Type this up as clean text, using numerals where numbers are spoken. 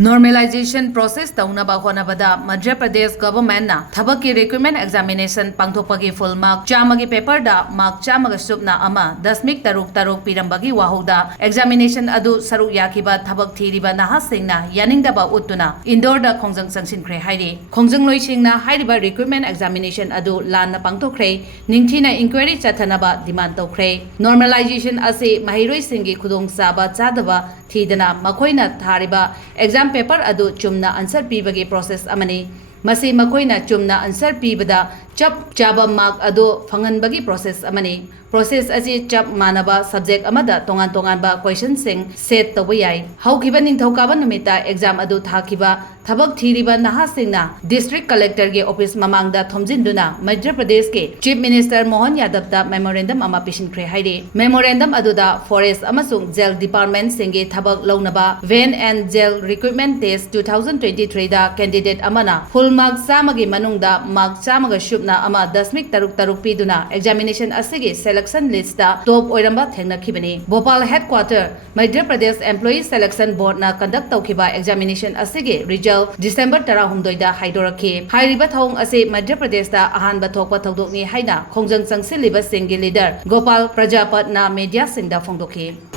Normalization process taunaba honabada Madhya Pradesh government na Thabak ki recruitment examination pangthokpagi full mark chamagi paper da mark chamaga subna ama dasmik taruk Pirambagi wahoda examination adu saruk yakiba Thabak thiriba nahasingna yaningdaba utuna indoor da khongjang sangsinkhre hairi khongjang loisingna hairiba recruitment examination adu lanna pangthokre ningthina inquiry chathanaba demand tokre normalization ase mahiroi singi khudong saba chadaba thidana makoina thariba exam paper adu chumna answer pibagi process amani masi makoina chumna answer pibada chap chaba mark adu phanganbagi process amani process asi chap manaba subject amada tongan ba question sing set to yai haukiba ningthokaba numita exam adu thakiba Thabak thiriba nahasingna district collector ge office mamangda thomjinduna Madhya Pradesh ke chief minister Mohan Yadav da memorandum ama pishinkhre haire memorandum aduda forest amasung jail department singe thabak launaba van and jail recruitment test 2023 da candidate amana full mark samagi manungda mark chamaga shubna ama dasmik taruk piduna examination asigi selection list da top oiramba thengnakhibani Bhopal headquarter Madhya Pradesh employee selection board na conduct tawkhiba examination asigi result December 18 da haidoraki hairiba thong ase Madhya Pradesh da ahan ba thokpa thodokni haina khongjang changsiliba singi leader Gopal Prajapat na media singda phongdokhi